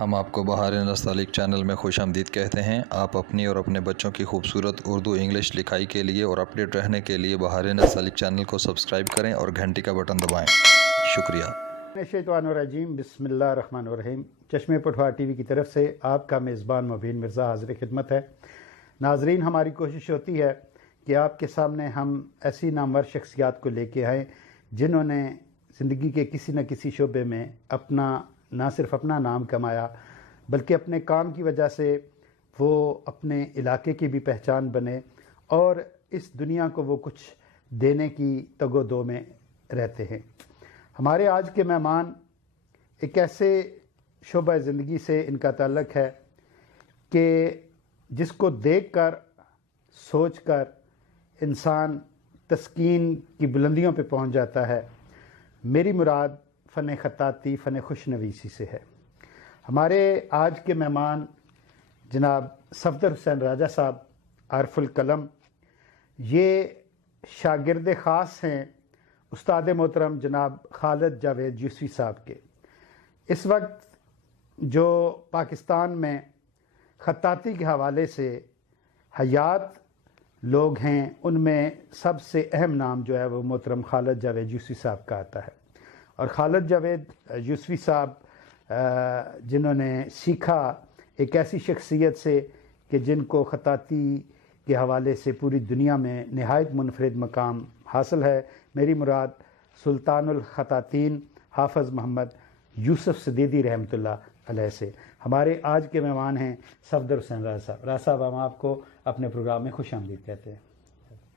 ہم آپ کو بہار نستعلیق چینل میں خوش آمدید کہتے ہیں۔ آپ اپنی اور اپنے بچوں کی خوبصورت اردو انگلش لکھائی کے لیے اور اپڈیٹ رہنے کے لیے بہار نستعلیق چینل کو سبسکرائب کریں اور گھنٹی کا بٹن دبائیں۔ شکریہ۔ شیطان الرجیم، بسم اللہ الرحمن الرحیم۔ چشمے پٹھوا ٹی وی کی طرف سے آپ کا میزبان مبین مرزا حاضر خدمت ہے۔ ناظرین، ہماری کوشش ہوتی ہے کہ آپ کے سامنے ہم ایسی نامور شخصیات کو لے کے آئیں جنہوں نے زندگی کے کسی نہ کسی شعبے میں نہ صرف اپنا نام کمایا بلکہ اپنے کام کی وجہ سے وہ اپنے علاقے کی بھی پہچان بنے اور اس دنیا کو وہ کچھ دینے کی تگ و دو میں رہتے ہیں۔ ہمارے آج کے مہمان ایک ایسے شعبہ زندگی سے ان کا تعلق ہے کہ جس کو دیکھ کر سوچ کر انسان تسکین کی بلندیوں پہ پہنچ جاتا ہے۔ میری مراد فن خطاطی، فن خوش نویسی سے ہے۔ ہمارے آج کے مہمان جناب صفدر حسین راجہ صاحب عارف القلم، یہ شاگرد خاص ہیں استاد محترم جناب خالد جاوید یوسفی صاحب کے۔ اس وقت جو پاکستان میں خطاطی کے حوالے سے حیات لوگ ہیں ان میں سب سے اہم نام جو ہے وہ محترم خالد جاوید یوسفی صاحب کا آتا ہے۔ اور خالد جاوید یوسفی صاحب جنہوں نے سیکھا ایک ایسی شخصیت سے کہ جن کو خطاطی کے حوالے سے پوری دنیا میں نہایت منفرد مقام حاصل ہے۔ میری مراد سلطان الخطاطین حافظ محمد یوسف صدیدی رحمۃ اللہ علیہ سے۔ ہمارے آج کے مہمان ہیں صفدر حسین راجہ صاحب۔ راجہ صاحب، ہم آپ کو اپنے پروگرام میں خوش آمدید کہتے ہیں۔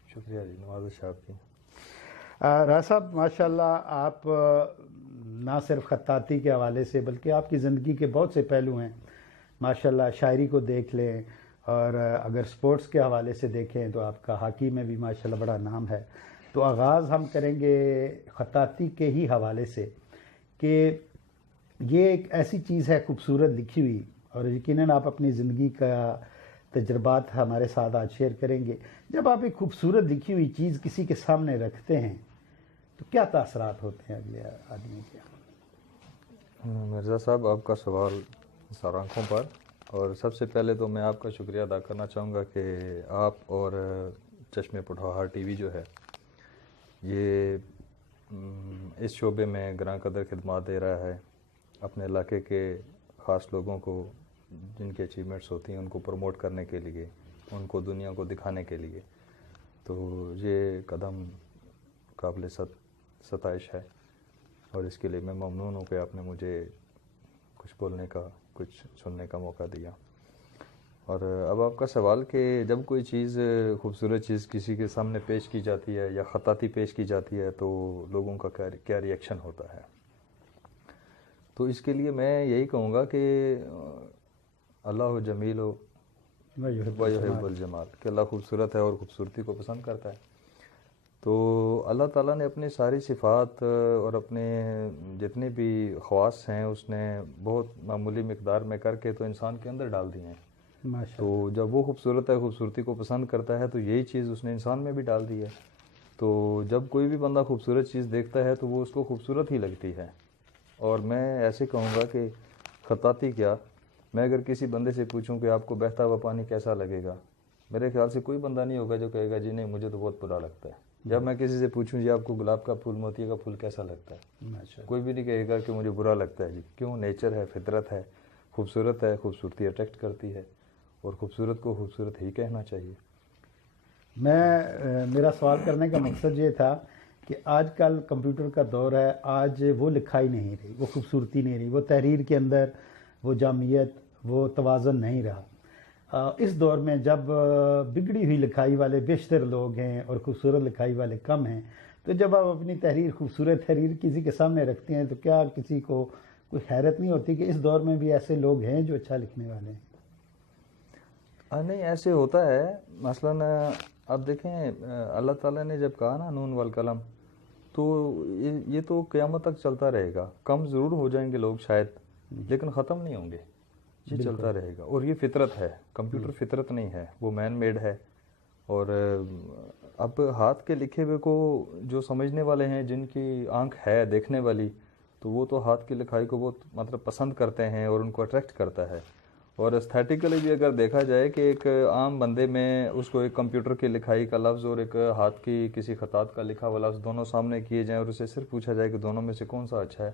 شکریہ جی، نوازش آپ کی۔ راجہ صاحب، ماشاءاللہ آپ نہ صرف خطاطی کے حوالے سے بلکہ آپ کی زندگی کے بہت سے پہلو ہیں۔ ماشاءاللہ شاعری کو دیکھ لیں اور اگر سپورٹس کے حوالے سے دیکھیں تو آپ کا ہاکی میں بھی ماشاءاللہ بڑا نام ہے۔ تو آغاز ہم کریں گے خطاطی کے ہی حوالے سے کہ یہ ایک ایسی چیز ہے خوبصورت لکھی ہوئی، اور یقیناً آپ اپنی زندگی کا تجربات ہمارے ساتھ آج شیئر کریں گے۔ جب آپ ایک خوبصورت لکھی ہوئی چیز کسی کے سامنے رکھتے ہیں تو کیا تاثرات ہوتے ہیں اگلے آدمی کے؟ مرزا صاحب، آپ کا سوال سر آنکھوں پر، اور سب سے پہلے تو میں آپ کا شکریہ ادا کرنا چاہوں گا کہ آپ اور چشمے پٹھوا ٹی وی جو ہے یہ اس شعبے میں گراں قدر خدمات دے رہا ہے، اپنے علاقے کے خاص لوگوں کو جن کی اچیومنٹس ہوتی ہیں ان کو پروموٹ کرنے کے لیے، ان کو دنیا کو دکھانے کے لیے۔ تو یہ قدم قابل ستائش ہے اور اس کے لیے میں ممنون ہوں کہ آپ نے مجھے کچھ بولنے کا، کچھ سننے کا موقع دیا۔ اور اب آپ کا سوال کہ جب کوئی چیز، خوبصورت چیز کسی کے سامنے پیش کی جاتی ہے یا خطاطی پیش کی جاتی ہے تو لوگوں کا کیا ری ایکشن ہوتا ہے، تو اس کے لیے میں یہی کہوں گا کہ اللہ جمیل و یحب الجمال، کہ اللہ خوبصورت ہے اور خوبصورتی کو پسند کرتا ہے۔ تو اللہ تعالیٰ نے اپنی ساری صفات اور اپنے جتنے بھی خواص ہیں اس نے بہت معمولی مقدار میں کر کے تو انسان کے اندر ڈال دی ہیں۔ تو جب وہ خوبصورت ہے، خوبصورتی کو پسند کرتا ہے، تو یہی چیز اس نے انسان میں بھی ڈال دی ہے۔ تو جب کوئی بھی بندہ خوبصورت چیز دیکھتا ہے تو وہ اس کو خوبصورت ہی لگتی ہے۔ اور میں ایسے کہوں گا کہ خطاطی کیا، میں اگر کسی بندے سے پوچھوں کہ آپ کو بہتا ہوا پانی کیسا لگے گا، میرے خیال سے کوئی بندہ نہیں ہوگا جو کہے گا جی نہیں مجھے تو بہت برا لگتا ہے۔ جب میں کسی سے پوچھوں جی آپ کو گلاب کا پھول، موتیے کا پھول کیسا لگتا ہے، کوئی بھی نہیں کہے گا کہ مجھے برا لگتا ہے۔ جی کیوں؟ نیچر ہے، فطرت ہے، خوبصورت ہے، خوبصورتی اٹریکٹ کرتی ہے اور خوبصورت کو خوبصورت ہی کہنا چاہیے۔ میرا سوال کرنے کا مقصد یہ تھا کہ آج کل کمپیوٹر کا دور ہے، آج وہ لکھائی نہیں رہی، وہ خوبصورتی نہیں رہی، وہ تحریر کے اندر وہ جامعیت، وہ توازن نہیں رہا۔ اس دور میں جب بگڑی ہوئی لکھائی والے بیشتر لوگ ہیں اور خوبصورت لکھائی والے کم ہیں، تو جب آپ اپنی تحریر، خوبصورت تحریر کسی کے سامنے رکھتے ہیں تو کیا کسی کو کوئی حیرت نہیں ہوتی کہ اس دور میں بھی ایسے لوگ ہیں جو اچھا لکھنے والے ہیں؟ نہیں، ایسے ہوتا ہے۔ مثلاً اب دیکھیں، اللہ تعالیٰ نے جب کہا نا نون والقلم، تو یہ تو قیامت تک چلتا رہے گا۔ کم ضرور ہو جائیں گے لوگ شاید، لیکن ختم نہیں ہوں گے، یہ چلتا رہے گا۔ اور یہ فطرت ہے، کمپیوٹر فطرت نہیں ہے، وہ مین میڈ ہے۔ اور اب ہاتھ کے لکھے ہوئے کو جو سمجھنے والے ہیں، جن کی آنکھ ہے دیکھنے والی، تو وہ تو ہاتھ کی لکھائی کو بہت مطلب پسند کرتے ہیں اور ان کو اٹریکٹ کرتا ہے. اور استھیٹیکلی بھی اگر دیکھا جائے کہ ایک عام بندے میں اس کو ایک کمپیوٹر کی لکھائی کا لفظ اور ایک ہاتھ کی کسی خطاط کا لکھا ہوا لفظ دونوں سامنے کیے جائیں اور اسے صرف پوچھا جائے کہ دونوں میں سے کون سا اچھا ہے,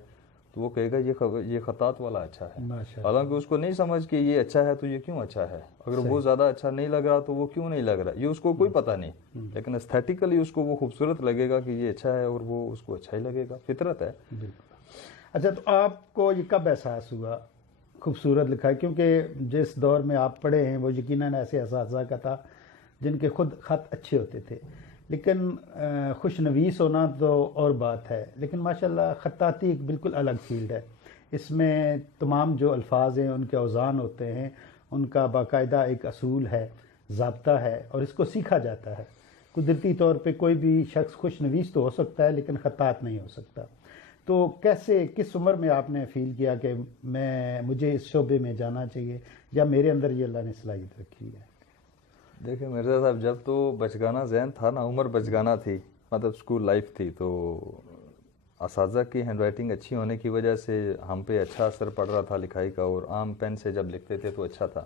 تو وہ کہے گا یہ خطاط والا اچھا ہے. حالانکہ اس کو نہیں سمجھ کہ یہ اچھا ہے تو یہ کیوں اچھا ہے, اگر وہ زیادہ اچھا نہیں لگ رہا تو وہ کیوں نہیں لگ رہا, یہ اس کو کوئی پتہ نہیں. لیکن استھیٹیکلی اس کو وہ خوبصورت لگے گا کہ یہ اچھا ہے اور وہ اس کو اچھا ہی لگے گا, فطرت ہے. اچھا, تو آپ کو یہ کب احساس ہوا خوبصورت لکھائی؟ کیونکہ جس دور میں آپ پڑھے ہیں وہ یقیناً ایسے اساتذہ کا تھا جن کے خود خط اچھے ہوتے تھے, لیکن خوش نویس ہونا تو اور بات ہے. لیکن ماشاءاللہ خطاطی ایک بالکل الگ فیلڈ ہے. اس میں تمام جو الفاظ ہیں ان کے اوزان ہوتے ہیں, ان کا باقاعدہ ایک اصول ہے, ضابطہ ہے, اور اس کو سیکھا جاتا ہے. قدرتی طور پہ کوئی بھی شخص خوش نویس تو ہو سکتا ہے لیکن خطاط نہیں ہو سکتا. تو کیسے, کس عمر میں آپ نے فیل کیا کہ مجھے اس شعبے میں جانا چاہیے, یا میرے اندر یہ اللہ نے صلاحیت رکھی ہے؟ دیکھیں مرزا صاحب, جب تو بچگانہ ذہن تھا نا, عمر بچگانہ تھی, مطلب اسکول لائف تھی, تو اساتذہ کی ہینڈ رائٹنگ اچھی ہونے کی وجہ سے ہم پہ اچھا اثر پڑ رہا تھا لکھائی کا, اور عام پین سے جب لکھتے تھے تو اچھا تھا.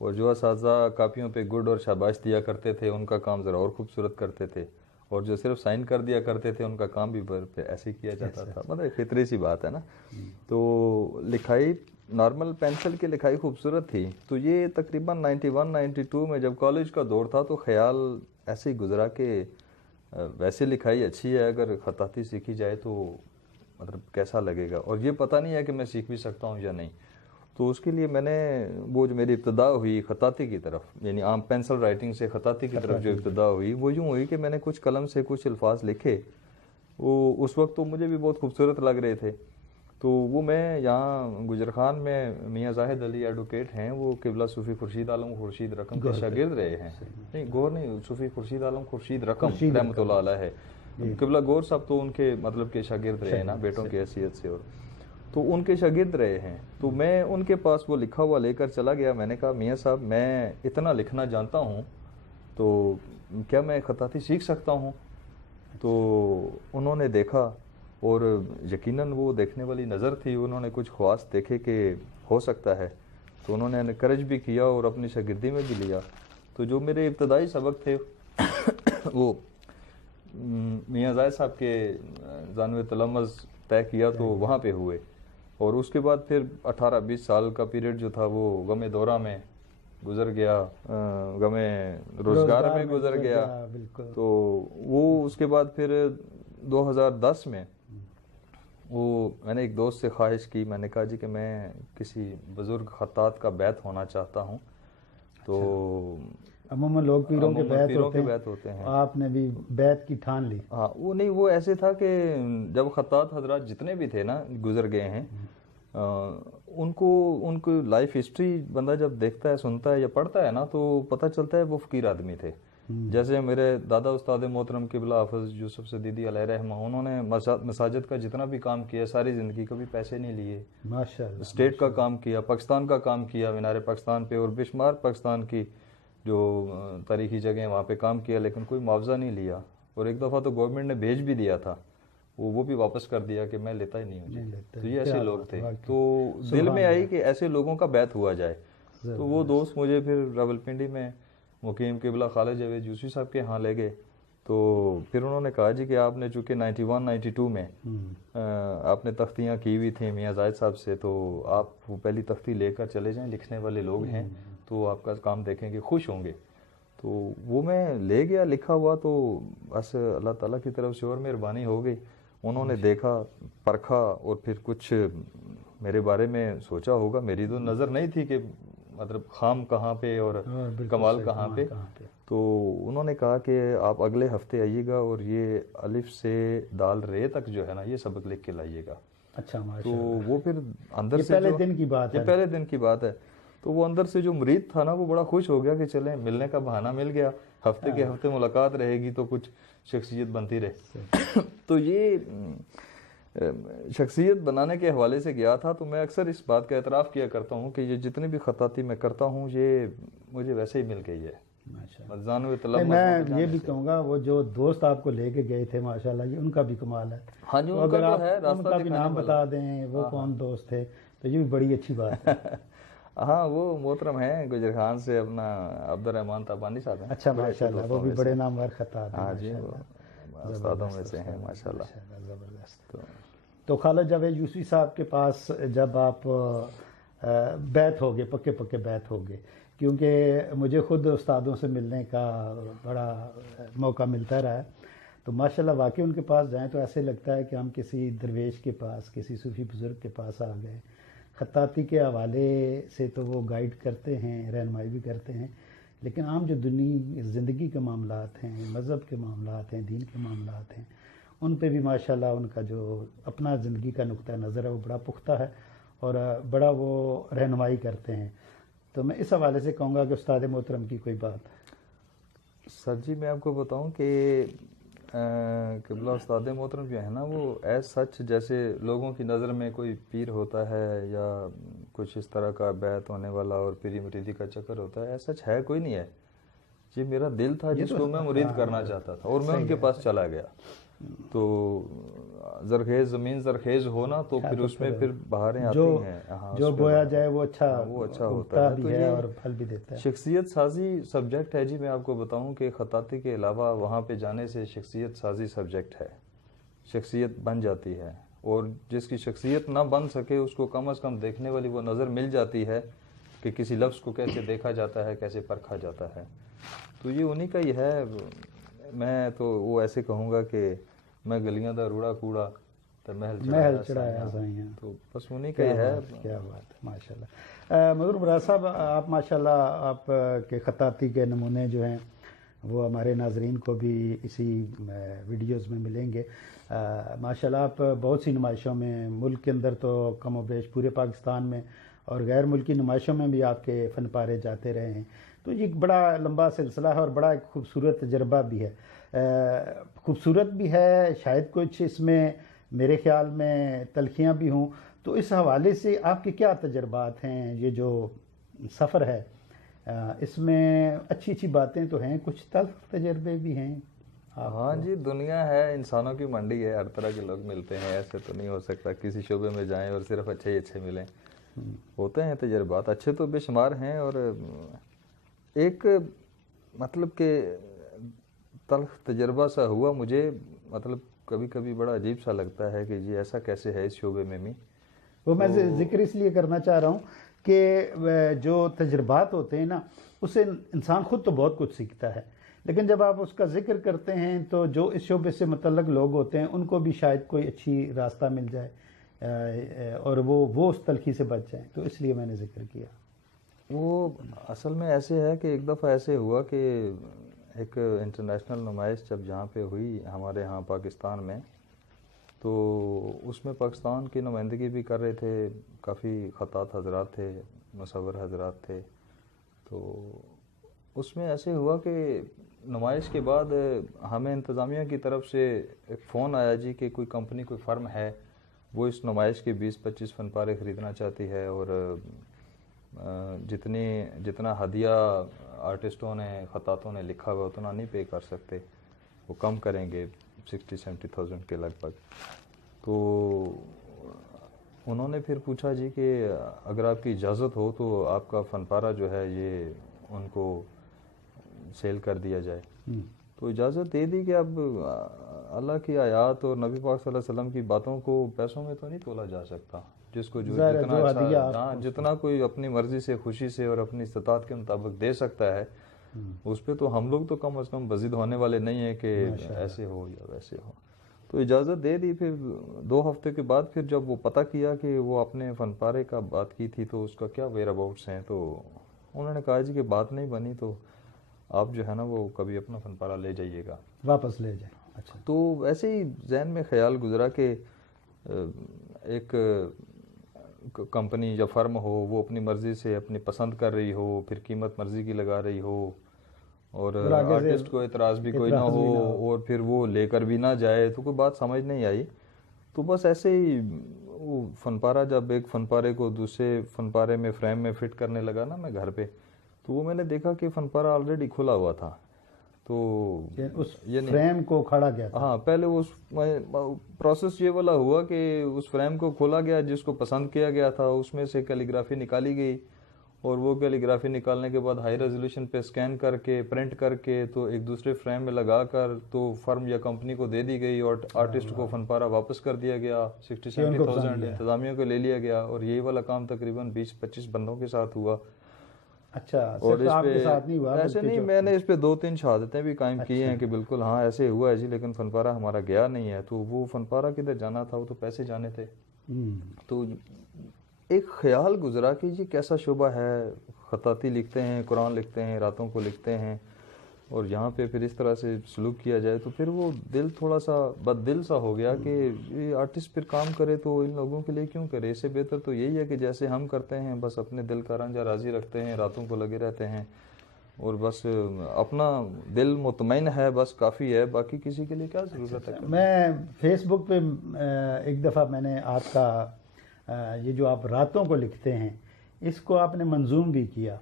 اور جو اساتذہ کاپیوں پہ گڈ اور شاباش دیا کرتے تھے ان کا کام ذرا اور خوبصورت کرتے تھے, اور جو صرف سائن کر دیا کرتے تھے ان کا کام بھی ایسے ہی کیا جاتا تھا. مطلب فطری سی بات ہے نا. تو لکھائی نارمل پینسل کی لکھائی خوبصورت تھی. تو یہ تقریباً 91-92 میں جب کالج کا دور تھا تو خیال ایسے ہی گزرا کہ ویسے لکھائی اچھی ہے, اگر خطاطی سیکھی جائے تو مطلب کیسا لگے گا, اور یہ پتہ نہیں ہے کہ میں سیکھ بھی سکتا ہوں یا نہیں. تو اس کے لیے میں نے وہ جو میری ابتدا ہوئی خطاطی کی طرف, یعنی عام پینسل رائٹنگ سے خطاطی کی طرف جو ابتدا ہوئی وہ یوں ہوئی کہ میں نے کچھ قلم سے کچھ الفاظ لکھے. وہ اس وقت تو مجھے بھی بہت خوبصورت لگ رہے تھے. تو وہ میں یہاں گجر خان میں میاں زاہد علی ایڈوکیٹ ہیں, وہ قبلہ صوفی خورشید عالم خورشید رقم کے شاگرد رہے ہیں. نہیں گور نہیں, صوفی خورشید عالم خورشید رقم رحمۃ اللہ علیہ ہے. قبلہ گور صاحب تو ان کے مطلب کے شاگرد رہے ہیں نا, بیٹوں کی حیثیت سے, اور تو ان کے شاگرد رہے ہیں. تو میں ان کے پاس وہ لکھا ہوا لے کر چلا گیا. میں نے کہا میاں صاحب میں اتنا لکھنا جانتا ہوں تو کیا میں خطاطی سیکھ سکتا ہوں؟ تو انہوں نے دیکھا, اور یقیناً وہ دیکھنے والی نظر تھی, انہوں نے کچھ خواص دیکھے کہ ہو سکتا ہے, تو انہوں نے انکریج بھی کیا اور اپنی شاگردی میں بھی لیا. تو جو میرے ابتدائی سبق تھے وہ میاں زاہد صاحب کے جانب تلمذ طے کیا تو وہاں پہ ہوئے, اور اس کے بعد پھر 18-20 سال کا پیریڈ جو تھا وہ غم دورہ میں گزر گیا, غم روزگار میں گزر گیا. تو وہ اس کے بعد پھر 2010 میں وہ میں نے ایک دوست سے خواہش کی, میں نے کہا جی کہ میں کسی بزرگ خطاط کا بیت ہونا چاہتا ہوں. تو عموماً لوگ پیروں کے بیت ہوتے ہیں, آپ نے بھی بیت کی ٹھان لی؟ ہاں, وہ نہیں, وہ ایسے تھا کہ جب خطاط حضرات جتنے بھی تھے نا گزر گئے ہیں, ان کو لائف ہسٹری بندہ جب دیکھتا ہے, سنتا ہے یا پڑھتا ہے نا, تو پتہ چلتا ہے وہ فقیر آدمی تھے. جیسے میرے دادا استاد محترم قبلہ حافظ یوسف صدیقی علیہ رحمہ, انہوں نے مساجد کا جتنا بھی کام کیا ساری زندگی, کبھی پیسے نہیں لیے, ماشاءاللہ, اسٹیٹ کا کام کیا, پاکستان کا کام کیا, مینار پاکستان پہ اور بے شمار پاکستان کی جو تاریخی جگہیں وہاں پہ کام کیا, لیکن کوئی معاوضہ نہیں لیا. اور ایک دفعہ تو گورنمنٹ نے بھیج بھی دیا تھا, وہ بھی واپس کر دیا کہ میں لیتا ہی نہیں ہوں. تو یہ ایسے لوگ تھے. تو دل میں آئی کہ ایسے لوگوں کا بیت ہوا جائے. تو وہ دوست مجھے پھر راولپنڈی میں مقیم قبلہ خالد جاوید یوسفی صاحب کے ہاں لے گئے. تو پھر انہوں نے کہا جی کہ آپ نے چونکہ 91-92 میں آپ نے تختیاں کی ہوئی تھیں میاں زاہد صاحب سے, تو آپ وہ پہلی تختی لے کر چلے جائیں, لکھنے والے لوگ ہیں تو آپ کا کام دیکھیں گے, خوش ہوں گے. تو وہ میں لے گیا, لکھا ہوا, تو بس اللہ تعالیٰ کی طرف سے اور مہربانی ہو گئی. انہوں نے دیکھا, پرکھا, اور پھر کچھ میرے بارے میں سوچا ہوگا. میری تو نظر نہیں تھی کہ مطلب خام کہاں پہ اور کمال کہاں پہ. تو انہوں نے کہا کہ آپ اگلے ہفتے آئیے گا اور یہ الف سے دال رے تک جو ہے نا یہ سبق لکھ کے لائیے گا. اچھا, تو وہ پھر اندر سے پہلے دن کی بات ہے, یہ پہلے دن کی بات ہے. تو وہ اندر سے جو مرید تھا نا وہ بڑا خوش ہو گیا کہ چلیں ملنے کا بہانہ مل گیا, ہفتے کے ہفتے ملاقات رہے گی تو کچھ شخصیت بنتی رہے. تو یہ شخصیت بنانے کے حوالے سے گیا تھا. تو میں اکثر اس بات کا اعتراف کیا کرتا ہوں کہ یہ جتنی بھی خطاطی میں کرتا ہوں یہ مجھے ویسے ہی مل گئی ہے. ماشاء مزانو طلب اللہ۔ میں یہ بھی کہوں گا وہ جو دوست آپ کو لے کے گئے تھے ماشاءاللہ یہ ان کا بھی کمال ہے۔ ہاں جی، تو ان کا اگر تو آپ ہے ان راستہ کا بھی دکھانے نام والا۔ بتا دیں وہ کون دوست تھے تو یہ بھی بڑی اچھی بات ہے۔ ہاں وہ محترم ہیں گجر خان سے اپنا عبد الرحمان تابانی صاحب ہیں۔ اچھا ماشاءاللہ وہ بھی بڑے نامور خطاب ہیں۔ ہاں جی، وہ استادوں میں سے ہیں ماشاءاللہ۔ زبردست۔ تو خالد جاوید یوسفی صاحب کے پاس جب آپ بیت ہو گئے، پکے پکے بیت ہو گئے، کیونکہ مجھے خود استادوں سے ملنے کا بڑا موقع ملتا رہا ہے، تو ماشاءاللہ واقعی ان کے پاس جائیں تو ایسے لگتا ہے کہ ہم کسی درویش کے پاس، کسی صوفی بزرگ کے پاس آ گئے۔ خطاطی کے حوالے سے تو وہ گائیڈ کرتے ہیں، رہنمائی بھی کرتے ہیں، لیکن عام جو زندگی کے معاملات ہیں، مذہب کے معاملات ہیں، دین کے معاملات ہیں، ان پہ بھی ماشاءاللہ ان کا جو اپنا زندگی کا نقطہ نظر ہے وہ بڑا پختہ ہے اور بڑا وہ رہنمائی کرتے ہیں۔ تو میں اس حوالے سے کہوں گا کہ استاد محترم کی کوئی بات۔ سر جی میں آپ کو بتاؤں کہ قبلہ استاد محترم جو ہے نا وہ ایز سچ جیسے لوگوں کی نظر میں کوئی پیر ہوتا ہے یا کچھ اس طرح کا بیعت ہونے والا اور پیری مریدی کا چکر ہوتا ہے، ایز سچ ہے کوئی نہیں ہے۔ یہ میرا دل تھا جس کو میں مرید کرنا چاہتا تھا اور میں ان کے پاس چلا گیا۔ تو زرخیز زمین زرخیز ہونا تو پھر اس میں پھر بہاریں آتی ہیں، جو بویا جائے وہ اچھا ہوتا ہے بھی ہے اور پھل بھی دیتا ہے۔ شخصیت سازی سبجیکٹ ہے جی، میں آپ کو بتاؤں کہ خطاطی کے علاوہ وہاں پہ جانے سے شخصیت سازی سبجیکٹ ہے، شخصیت بن جاتی ہے، اور جس کی شخصیت نہ بن سکے اس کو کم از کم دیکھنے والی وہ نظر مل جاتی ہے کہ کسی لفظ کو کیسے دیکھا جاتا ہے، کیسے پرکھا جاتا ہے۔ تو یہ انہی کا ہی ہے۔ میں تو وہ ایسے کہوں گا کہ میں گلیاں دا روڑا کوڑا تو محل چڑھایا سائیاں، تو بس انہی کا ہی ہے۔ کیا بات ہے ماشاءاللہ۔ مظہر مراز صاحب آپ ماشاءاللہ آپ کے خطاطی کے نمونے جو ہیں وہ ہمارے ناظرین کو بھی اسی ویڈیوز میں ملیں گے۔ ماشاءاللہ آپ بہت سی نمائشوں میں، ملک کے اندر تو کم و بیش پورے پاکستان میں اور غیر ملکی نمائشوں میں بھی آپ کے فن پارے جاتے رہے ہیں، تو یہ ایک بڑا لمبا سلسلہ ہے اور بڑا ایک خوبصورت تجربہ بھی ہے، خوبصورت بھی ہے، شاید کچھ اس میں میرے خیال میں تلخیاں بھی ہوں، تو اس حوالے سے آپ کے کیا تجربات ہیں؟ یہ جو سفر ہے اس میں اچھی اچھی باتیں تو ہیں، کچھ تلخ تجربے بھی ہیں؟ ہاں جی، دنیا ہے، انسانوں کی منڈی ہے، ہر طرح کے لوگ ملتے ہیں، ایسے تو نہیں ہو سکتا کسی شعبے میں جائیں اور صرف اچھے ہی اچھے ملیں۔ ہوتے ہیں تجربات، اچھے تو بے شمار ہیں، اور ایک مطلب کہ تلخ تجربہ سا ہوا مجھے، مطلب کبھی کبھی بڑا عجیب سا لگتا ہے کہ جی ایسا کیسے ہے اس شعبے میں بھی۔ وہ میں ذکر اس لیے کرنا چاہ رہا ہوں کہ جو تجربات ہوتے ہیں نا اس سے انسان خود تو بہت کچھ سیکھتا ہے، لیکن جب آپ اس کا ذکر کرتے ہیں تو جو اس شعبے سے متعلق لوگ ہوتے ہیں ان کو بھی شاید کوئی اچھی راستہ مل جائے اور وہ اس تلخی سے بچ جائیں، تو اس لیے میں نے ذکر کیا۔ وہ اصل میں ایسے ہے کہ ایک دفعہ ایسے ہوا کہ ایک انٹرنیشنل نمائش جب جہاں پہ ہوئی ہمارے ہاں پاکستان میں، تو اس میں پاکستان کی نمائندگی بھی کر رہے تھے، کافی خطاط حضرات تھے، مصور حضرات تھے۔ تو اس میں ایسے ہوا کہ نمائش کے بعد ہمیں انتظامیہ کی طرف سے ایک فون آیا جی کہ کوئی کمپنی، کوئی فرم ہے، وہ اس نمائش کے 20-25 فن پارے خریدنا چاہتی ہے، اور جتنا ہدیہ آرٹسٹوں نے، خطاطوں نے لکھا ہوا اتنا نہیں پے کر سکتے، وہ کم کریں گے 60-70,000 کے لگ بھگ۔ تو انہوں نے پھر پوچھا جی کہ اگر آپ کی اجازت ہو تو آپ کا فن پارہ جو ہے یہ ان کو سیل کر دیا جائے۔ تو اجازت دے دی کہ اب اللہ کی آیات اور نبی پاک صلی اللہ علیہ وسلم کی باتوں کو پیسوں میں تو نہیں تولا جا سکتا، جس کو جو جتنا کوئی اپنی مرضی سے، خوشی سے اور اپنی استطاعت کے مطابق دے سکتا ہے، اس پہ تو ہم لوگ تو کم از کم بزید ہونے والے نہیں ہیں کہ ایسے ہو یا ویسے ہو۔ تو اجازت دے دی۔ پھر 2 ہفتے کے بعد پھر جب وہ پتہ کیا کہ وہ اپنے فن پارے کا بات کی تھی تو اس کا کیا ویئر اباؤٹس ہیں، تو انہوں نے کہا جی کہ بات نہیں بنی تو آپ جو ہے نا وہ کبھی اپنا فن پارہ لے جائیے گا، واپس لے جائیں۔ اچھا، تو ایسے ہی ذہن میں خیال گزرا کہ ایک کمپنی یا فرم ہو، وہ اپنی مرضی سے اپنی پسند کر رہی ہو، پھر قیمت مرضی کی لگا رہی ہو، اور آرٹسٹ کو اعتراض بھی کوئی نہ ہو، اور پھر وہ لے کر بھی نہ جائے، تو کوئی بات سمجھ نہیں آئی۔ تو بس ایسے ہی وہ فن پارہ، جب ایک فن پارے کو دوسرے فن پارے میں فریم میں فٹ کرنے لگا نا میں گھر پہ، تو وہ میں نے دیکھا کہ فن پارہ آلریڈی کھلا ہوا تھا. تو اس فریم کو کھڑا گیا تھا. ہاں پہلے اس پروسیس یہ والا ہوا کہ اس فریم کو کھولا گیا, جس کو پسند کیا گیا تھا اس میں سے کیلیگرافی نکالی گئی, اور وہ کیلیگرافی نکالنے کے بعد ہائی ریزولوشن پہ اسکین کر کے پرنٹ کر کے تو ایک دوسرے فریم میں لگا کر تو فرم یا کمپنی کو دے دی گئی, اور آرٹسٹ کو فن پارہ واپس کر دیا گیا. 60-70,000 انتظامیہ کو لے لیا گیا, اور یہی والا کام تقریباً 20-25 بندوں کے ساتھ ہوا. اچھا, اور صرف آپ کے ساتھ نہیں ہوا؟ ایسے نہیں, میں نے اس پہ 2-3 شہادتیں بھی قائم کی ہیں کہ بالکل ہاں ایسے ہوا ہے جی, لیکن فن پارہ ہمارا گیا نہیں ہے. تو وہ فن پارہ کدھر جانا تھا, وہ تو پیسے جانے تھے. تو ایک خیال گزرا کہ جی کیسا شعبہ ہے, خطاطی لکھتے ہیں, قرآن لکھتے ہیں, راتوں کو لکھتے ہیں, اور یہاں پہ پھر اس طرح سے سلوک کیا جائے تو پھر وہ دل تھوڑا سا بد دل سا ہو گیا کہ یہ آرٹسٹ پھر کام کرے تو ان لوگوں کے لیے کیوں کرے, اس سے بہتر تو یہی ہے کہ جیسے ہم کرتے ہیں بس اپنے دل کا رانجھا راضی رکھتے ہیں, راتوں کو لگے رہتے ہیں, اور بس اپنا دل مطمئن ہے بس کافی ہے, باقی کسی کے لیے کیا ضرورت ہے. میں فیس بک پہ ایک دفعہ میں نے آپ کا یہ جو آپ راتوں کو لکھتے ہیں اس کو آپ نے منظوم بھی کیا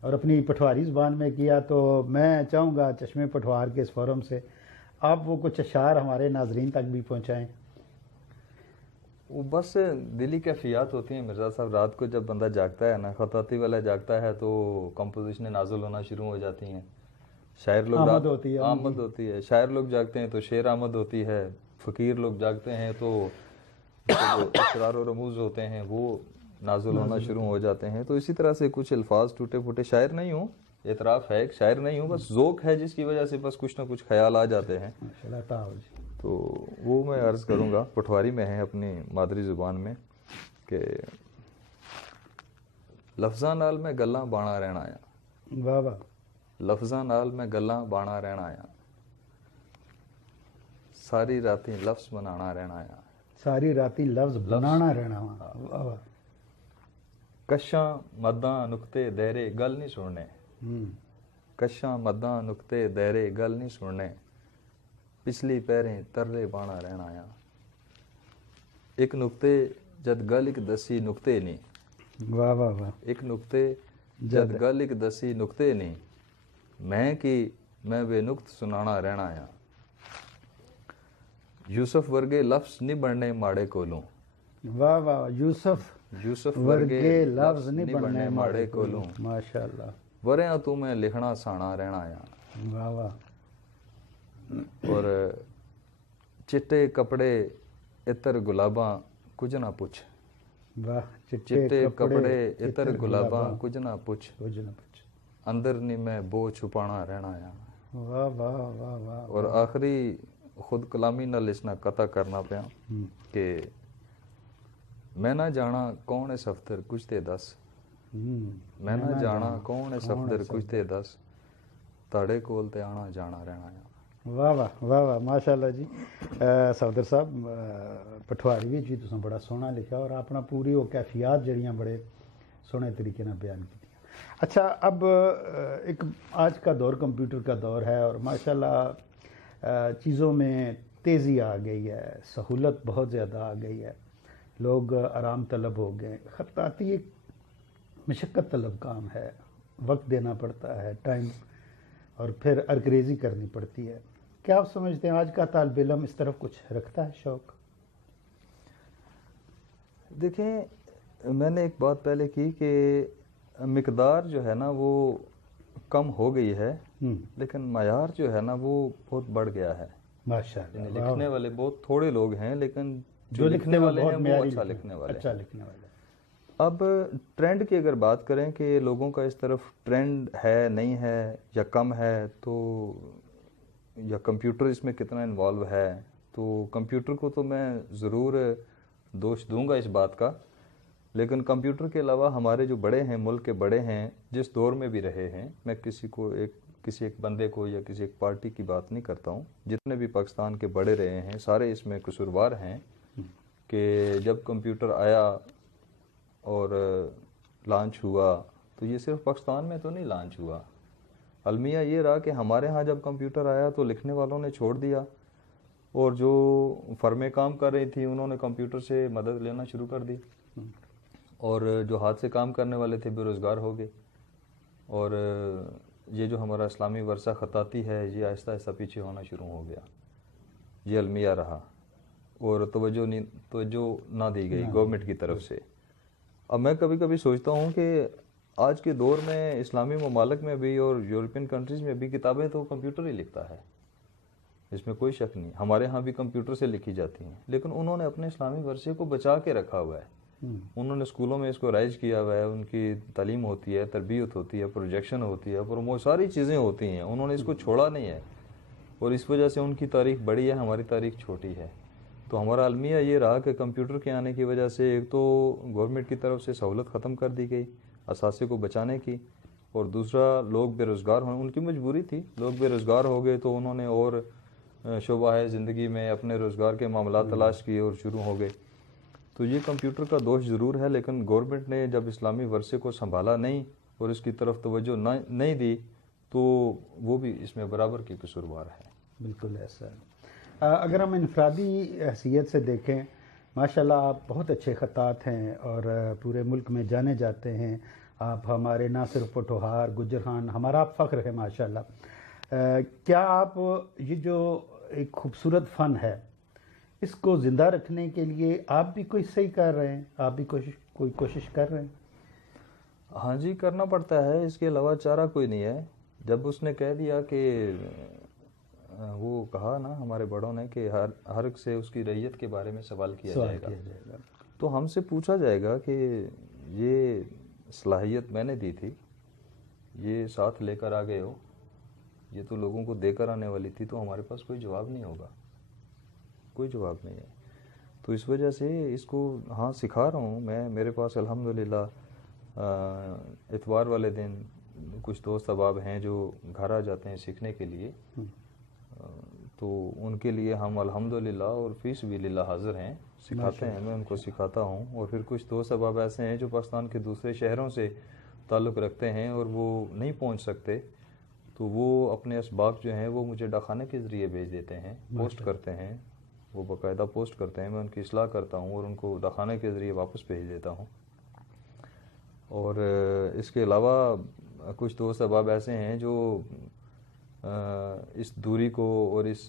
اور اپنی پٹھواری زبان میں کیا, تو میں چاہوں گا چشمے پٹھوار کے اس فورم سے آپ وہ کچھ اشعار ہمارے ناظرین تک بھی پہنچائیں. وہ بس دلی کیفیات ہوتی ہیں مرزا صاحب. رات کو جب بندہ جاگتا ہے نا, خطاطی والا جاگتا ہے تو کمپوزیشنیں نازل ہونا شروع ہو جاتی ہیں, شاعر لوگ آمد ہوتی ہے, آمد ہوتی ہے, شاعر لوگ جاگتے ہیں تو شعر آمد ہوتی ہے, فقیر لوگ جاگتے ہیں تو جو اسرار و رموز ہوتے ہیں وہ نازل ہونا شروع ہو جاتے ہیں. تو اسی طرح سے کچھ الفاظ ٹوٹے پھوٹے, شاعر نہیں ہوں, اعتراف ہے ایک شاعر نہیں ہوں, بس ذوق ہے جس کی وجہ سے بس کچھ نہ کچھ خیال آ جاتے ہیں. تو وہ میں عرض کروں گا, پٹھواری میں ہے اپنی مادری زبان میں, کہ لفظاں نال میں گلاں بانا رہنا آیا, واہ واہ, لفظاں نال میں گلاں بانا رہنا آیا, ساری راتی لفظ بنانا رہنا آیا, ساری راتی لفظ بنانا رہنا. واہ واہ. کشاں مداں نقطے دائرے گل نہیں سننے, کشاں مداں نقطے دائرے گل نہیں سننے, پچھلی پیریں ترلے بانا رہنا آیا. ایک نقطے جد گل ایک دسی نقطے نہیں, واہ واہ واہ, ایک نقطے جد گل ایک دسی نقطے نہیں, میں کی میں بے نقط سنانا رہنا آیا. یوسف ورگے لفظ نہیں بننے ماڑے کولوں, واہ واہ, یوسف ورگے لفظ نہیں بننے ماڑے کولوں, ماشاء اللہ. وریاں تو میں لکھنا سانا رہنا آیا. واہ واہ. اور چٹے کپڑے اتر گلاباں کچھ نہ پوچھ, واہ, چٹے کپڑے اتر گلاباں کچھ نہ پوچھ, اندر نہیں میں بو چھپانا رہنا آیا. واہ واہ واہ واہ. اور آخری خود کلامی نال اس نہ قطع کرنا پیا کہ میں نہ جانا کون ہے صفدر کچھ تے دس, میں نہ جانا کون ہے صفدر کچھ تے دس, تاڑے کول تے آنا جانا رہنا آیا. واہ واہ واہ واہ, ماشاء اللہ جی. صفدر صاحب پٹھواری بھی جی تساں بڑا سوہنا لکھا, اور اپنا پوری وہ کیفیات جڑیاں بڑے سوہنے طریقے نال بیان کی. اچھا, اب ایک آج کا دور کمپیوٹر کا دور ہے, اور ماشاء اللہ چیزوں میں تیزی آ گئی ہے, سہولت بہت زیادہ آ گئی ہے, لوگ آرام طلب ہو گئے. خطاطی ایک مشقت طلب کام ہے, وقت دینا پڑتا ہے, ٹائم, اور پھر ارکریزی کرنی پڑتی ہے. کیا آپ سمجھتے ہیں آج کا طالب علم اس طرف کچھ رکھتا ہے شوق؟ دیکھیں, میں نے ایک بات پہلے کی کہ مقدار جو ہے نا وہ کم ہو گئی ہے, لیکن معیار جو ہے نا وہ بہت بڑھ گیا ہے. ماشاء اللہ. لکھنے والے بہت تھوڑے لوگ ہیں, لیکن جو لکھنے والے ہیں وہ اچھا لکھنے والے. اب ٹرینڈ کی اگر بات کریں کہ لوگوں کا اس طرف ٹرینڈ ہے نہیں ہے یا کم ہے, تو یا کمپیوٹر اس میں کتنا انوالو ہے, تو کمپیوٹر کو تو میں ضرور دوش دوں گا اس بات کا, لیکن کمپیوٹر کے علاوہ ہمارے جو بڑے ہیں, ملک کے بڑے ہیں, جس دور میں بھی رہے ہیں, میں کسی ایک بندے کو یا کسی ایک پارٹی کی بات نہیں کرتا ہوں, جتنے بھی پاکستان کے بڑے رہے ہیں سارے اس میں قصوروار ہیں کہ جب کمپیوٹر آیا اور لانچ ہوا تو یہ صرف پاکستان میں تو نہیں لانچ ہوا. المیہ یہ رہا کہ ہمارے ہاں جب کمپیوٹر آیا تو لکھنے والوں نے چھوڑ دیا, اور جو فرمیں کام کر رہی تھیں انہوں نے کمپیوٹر سے مدد لینا شروع کر دی, اور جو ہاتھ سے کام کرنے والے تھے بے روزگار ہو گئے, اور یہ جو ہمارا اسلامی ورثہ خطاطی ہے یہ آہستہ آہستہ پیچھے ہونا شروع ہو گیا، یہ المیہ رہا اور توجہ نہ دی گئی گورنمنٹ کی طرف سے۔ اب میں کبھی کبھی سوچتا ہوں کہ آج کے دور میں اسلامی ممالک میں بھی اور یورپین کنٹریز میں بھی کتابیں تو کمپیوٹر ہی لکھتا ہے، اس میں کوئی شک نہیں، ہمارے ہاں بھی کمپیوٹر سے لکھی جاتی ہیں، لیکن انہوں نے اپنے اسلامی ورثے کو بچا کے رکھا ہوا ہے، انہوں نے اسکولوں میں اس کو رائج کیا ہوا ہے، ان کی تعلیم ہوتی ہے، تربیت ہوتی ہے، پروجیکشن ہوتی ہے، ساری چیزیں ہوتی ہیں، انہوں نے اس کو چھوڑا نہیں ہے، اور اس وجہ سے ان کی تاریخ بڑی ہے، ہماری تاریخ چھوٹی ہے۔ تو ہمارا المیہ یہ رہا کہ کمپیوٹر کے آنے کی وجہ سے ایک تو گورنمنٹ کی طرف سے سہولت ختم کر دی گئی اثاثے کو بچانے کی، اور دوسرا لوگ بے روزگار ہونے، ان کی مجبوری تھی، لوگ بے روزگار ہو گئے تو انہوں نے اور شعبہ ہے زندگی میں اپنے روزگار کے معاملات تلاش کیے اور شروع ہو گئے۔ تو یہ کمپیوٹر کا دوش ضرور ہے، لیکن گورنمنٹ نے جب اسلامی ورثے کو سنبھالا نہیں اور اس کی طرف توجہ نہیں دی تو وہ بھی اس میں برابر کی قصوروار ہے۔ بالکل ایسا ہے۔ اگر ہم انفرادی حیثیت سے دیکھیں، ماشاءاللہ آپ بہت اچھے خطاط ہیں اور پورے ملک میں جانے جاتے ہیں، آپ ہمارے نہ صرف پٹھوہار گجر خان، ہمارا آپ فخر ہے ماشاءاللہ۔ کیا آپ یہ جو ایک خوبصورت فن ہے اس کو زندہ رکھنے کے لیے آپ بھی کوئی صحیح کر رہے ہیں، آپ بھی کوئی کوشش کر رہے ہیں؟ ہاں جی، کرنا پڑتا ہے، اس کے علاوہ چارہ کوئی نہیں ہے۔ جب اس نے کہہ دیا کہ وہ کہا نا ہمارے بڑوں نے کہ ہر ایک سے اس کی رعیت کے بارے میں سوال کیا جائے گا، تو ہم سے پوچھا جائے گا کہ یہ صلاحیت میں نے دی تھی، یہ ساتھ لے کر آ گئے ہو، یہ تو لوگوں کو دے کر آنے والی تھی، تو ہمارے پاس کوئی جواب نہیں ہوگا، کوئی جواب نہیں ہے۔ تو اس وجہ سے اس کو ہاں سکھا رہا ہوں میں، میرے پاس الحمدللہ اتوار والے دن کچھ دوست احباب ہیں جو گھر آ جاتے ہیں سیکھنے کے لیے، تو ان کے لیے ہم الحمدللہ اور فی سبیل اللہ حاضر ہیں، سکھاتے ہیں، میں ان کو سکھاتا ہوں۔ اور پھر کچھ دوست احباب ایسے ہیں جو پاکستان کے دوسرے شہروں سے تعلق رکھتے ہیں اور وہ نہیں پہنچ سکتے، تو وہ اپنے اسباق جو ہیں وہ مجھے ڈاکخانے کے ذریعے بھیج دیتے ہیں، پوسٹ کرتے ہیں، وہ باقاعدہ پوسٹ کرتے ہیں، میں ان کی اصلاح کرتا ہوں اور ان کو ڈاکخانے کے ذریعے واپس بھیج دیتا ہوں۔ اور اس کے علاوہ کچھ دوست احباب ایسے ہیں جو اس دوری کو اور اس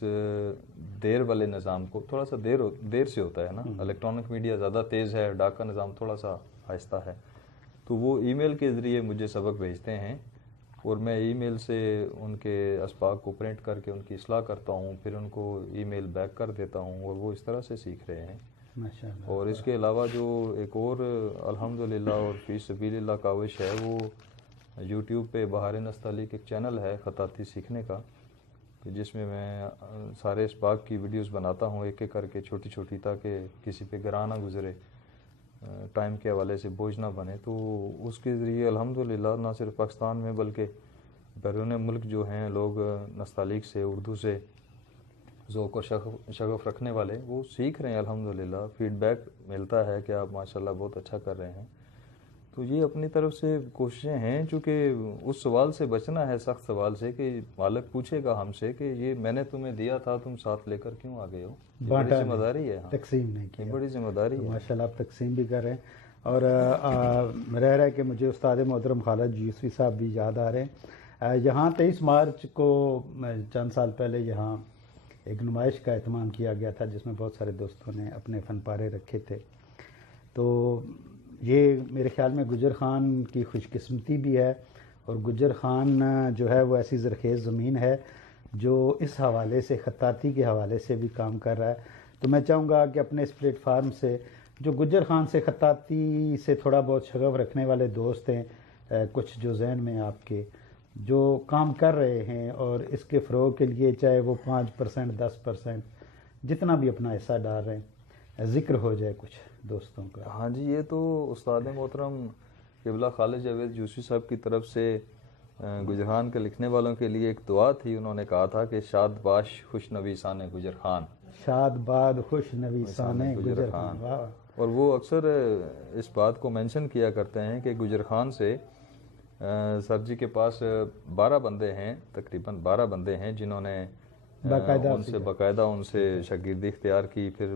دیر والے نظام کو، تھوڑا سا دیر سے ہوتا ہے نا، الیکٹرانک میڈیا زیادہ تیز ہے، ڈاک کا نظام تھوڑا سا آہستہ ہے، تو وہ ای میل کے ذریعے مجھے سبق بھیجتے ہیں اور میں ای میل سے ان کے اسباق کو پرنٹ کر کے ان کی اصلاح کرتا ہوں، پھر ان کو ای میل بیک کر دیتا ہوں، اور وہ اس طرح سے سیکھ رہے ہیں۔ اور اس کے علاوہ جو ایک اور الحمدللہ اور فی سبیل اللہ کاوش ہے، وہ یوٹیوب پہ بہار نستعلیق ایک چینل ہے خطاطی سیکھنے کا، جس میں میں سارے اسباق کی ویڈیوز بناتا ہوں ایک ایک کر کے، چھوٹی چھوٹی، تاکہ کسی پہ گراں نہ گزرے، ٹائم کے حوالے سے بوجھ نہ بنے۔ تو اس کے ذریعے الحمدللہ نہ صرف پاکستان میں بلکہ بیرون ملک جو ہیں لوگ نستعلیق سے، اردو سے ذوق و شغف رکھنے والے، وہ سیکھ رہے ہیں الحمدللہ، فیڈ بیک ملتا ہے کہ آپ ماشاءاللہ بہت اچھا کر رہے ہیں۔ تو یہ اپنی طرف سے کوششیں ہیں، چونکہ اس سوال سے بچنا ہے، سخت سوال سے، کہ مالک پوچھے گا ہم سے کہ یہ میں نے تمہیں دیا تھا، تم ساتھ لے کر کیوں آ گئے ہو؟ یہ بڑی ذمہ داری ہے، تقسیم نہیں کی، بڑی ذمہ داری ہے۔ ماشاءاللہ آپ تقسیم بھی کر رہے ہیں، اور رہ رہا ہے کہ مجھے استاد محترم خالد یوسفی صاحب بھی یاد آ رہے ہیں۔ یہاں 23 مارچ کو چند سال پہلے یہاں ایک نمائش کا اہتمام کیا گیا تھا، جس میں بہت سارے دوستوں نے اپنے فن پارے رکھے تھے۔ تو یہ میرے خیال میں گجر خان کی خوش قسمتی بھی ہے، اور گجر خان جو ہے وہ ایسی زرخیز زمین ہے جو اس حوالے سے، خطاطی کے حوالے سے بھی کام کر رہا ہے۔ تو میں چاہوں گا کہ اپنے اس پلیٹ فارم سے جو گجر خان سے، خطاطی سے تھوڑا بہت شغف رکھنے والے دوست ہیں، کچھ جو ذہن میں آپ کے جو کام کر رہے ہیں، اور اس کے فروغ کے لیے چاہے وہ 5%، 10%، جتنا بھی اپنا حصہ ڈال رہے ہیں، ذکر ہو جائے کچھ دوستوں کا۔ ہاں جی، یہ تو استاد محترم قبلہ خالد جاوید یوسفی صاحب کی طرف سے گجر خان کے لکھنے والوں کے لیے ایک دعا تھی، انہوں نے کہا تھا کہ شاد باش خوش نویسان گجر خان، شاد باد خوش نویسان گجر خان۔ اور وہ اکثر اس بات کو مینشن کیا کرتے ہیں کہ گجر خان سے سر جی کے پاس 12 بندے ہیں، تقریباً 12 بندے ہیں جنہوں نے ان سے باقاعدہ ان سے شاگردی اختیار کی، پھر